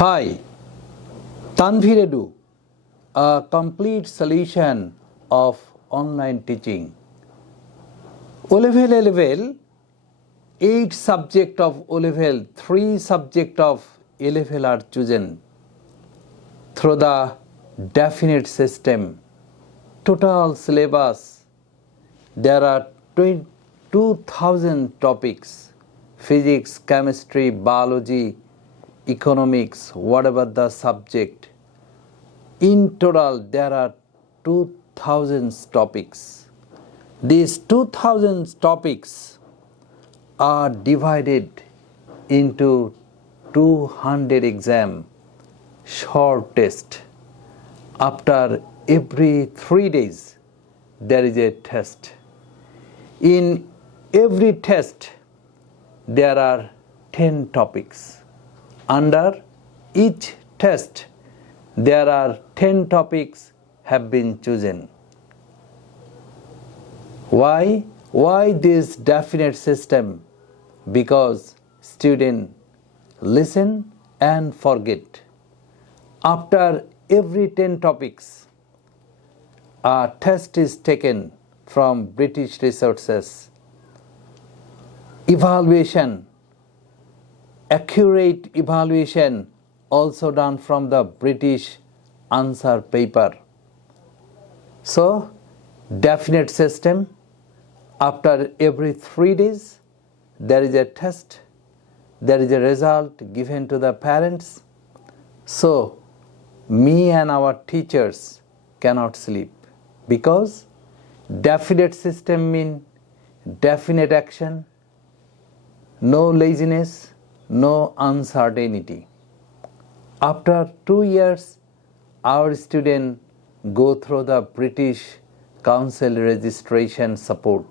Hi, TanvirEdu, a complete solution of online teaching. O-level, 8 subject of O-level, 3 subject of A-level are chosen through the definite system. Total syllabus, there are 2,000 topics: physics, chemistry, biology, economics, whatever the subject. In total, there are 2,000 topics. These 2,000 topics are divided into 200 exam short test. After every 3 days, there is a test. In every test, there are 10 topics. Under each test, there are 10 topics have been chosen. Why this definite system? Because students listen and forget. After every 10 topics, a test is taken from British resources. Evaluation, accurate evaluation also done from the British answer paper. So, definite system, after every 3 days, there is a test, there is a result given to the parents. So, me and our teachers cannot sleep, because definite system means definite action, no laziness, no uncertainty. After 2 years, our students go through the British Council registration support.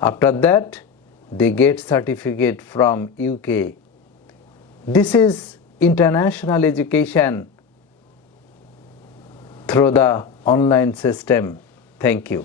After that, they get certificate from UK. This is international education through the online system. Thank you.